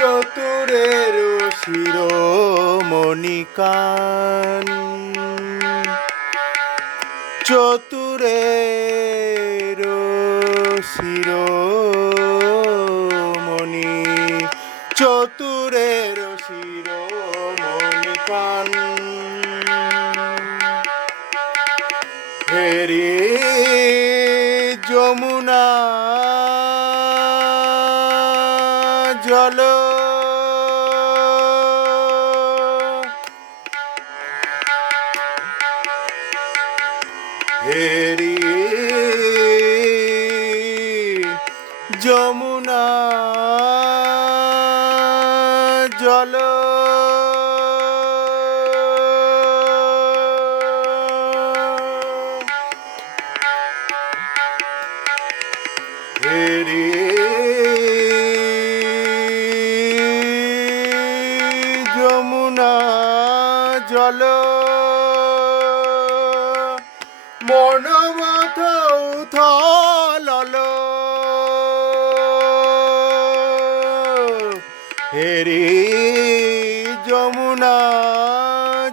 চতুরের শিরোমণিকান, চতুরের শিরোমণি, চতুরের শিরোমণিকান। হেরি যমুনা জল, হেরি যমুনা জল, হেরি যমুনা জল, মনমথ উথলল, হেরি যমুনা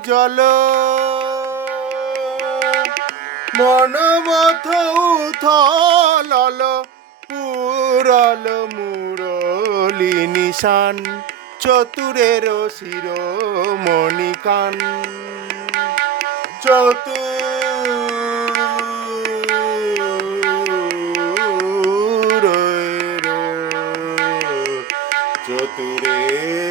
জল, মনমথ উথলল, পুরল মুরলি নিশান, চতুরের শিরোমণিকান, চতুরের চতুরের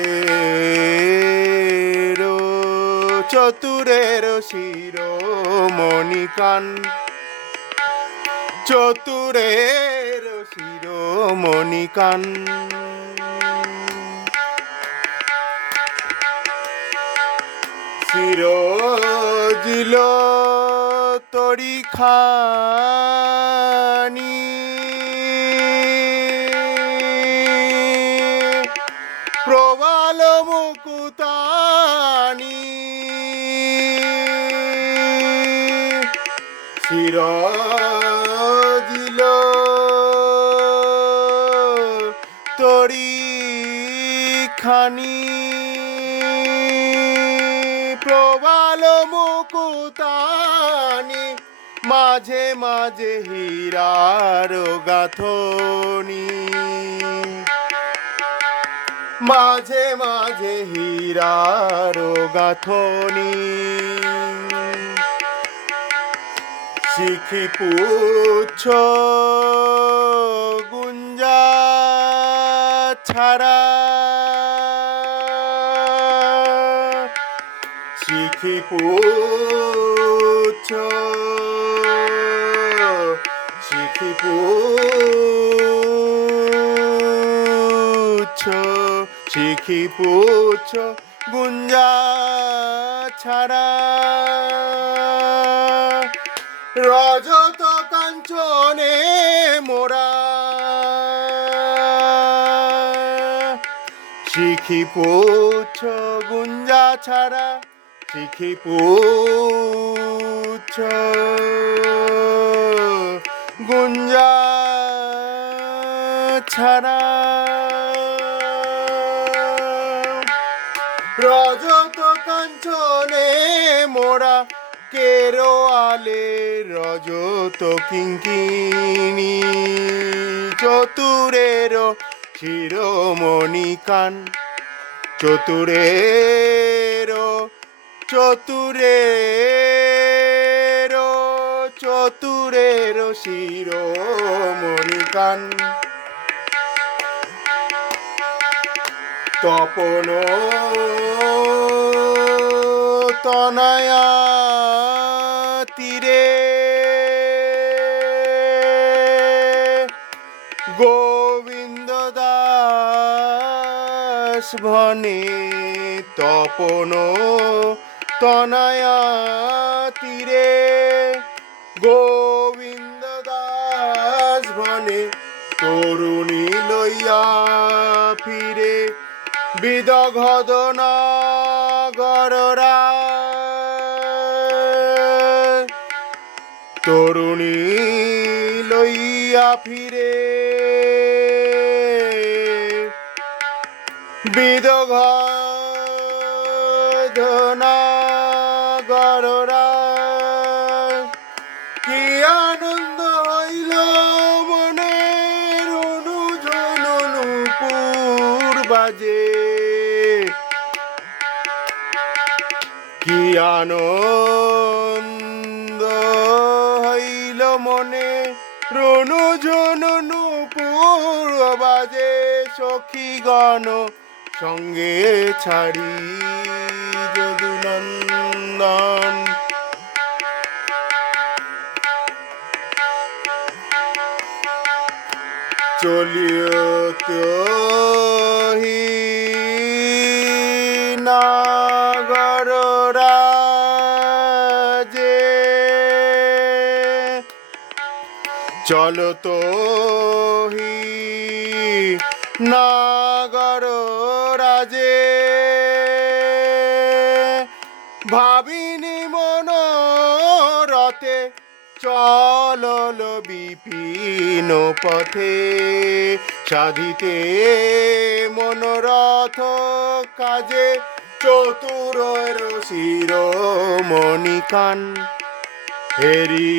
চতুরের শিরোমণিকান, চতুরের শিরোমণিকান। শিরোজিল তরিখানি, প্রবাল মুকুতানি, শিরোজিল তরিখানি, প্রবাল মুকুতানি, মাঝে মাঝে হীরার গাঁথনি, মাঝে মাঝে হীরার গাঁথনি, শিখি পুচ্ছ গুঞ্জা ছাড়া, শিখি পুচ্ছ, শিখি পুচ্ছ, শিখি পুচ্ছ গুঞ্জা ছাড়া, রজত কাঞ্চনে মোরা, শিখি পুচ্ছ গুঞ্জা ছাড়া, শিখি পুচ্ছ গুঞ্জা ছাড়া, রজত কাঞ্চনে মোরা, কেরোয়ালে রজত কিঙ্কিণী, চতুরের শিরোমণিকান, চতুরের চতুরের চতুরের শিরোমণিকান। তপন তনয়া তীরে, গোবিন্দ দাস ভনে, তপন তনয়া তীরে, গোবিন্দ দাস ভনে, তরুণী লইয়া ফিরে, বিদঘদ নগররা, তরুণী লইয়া ফিরে, বিদঘনাগররা কি আনন্দ হইল মনের অনুজন নূপুর বাজে কি আনন্দ হইল মনে রনুজন নূপুর বাজে সখীগণ সঙ্গে ছাড়ি যদুনন্দন চলিয়তহি নাগর রাজে চলতো হি নাগর রাজে ভাবিনি মনোরথে চলল বিপিন পথে সাধিতে মনোরথ কাজে চতুর শিরোমণি কান হেরি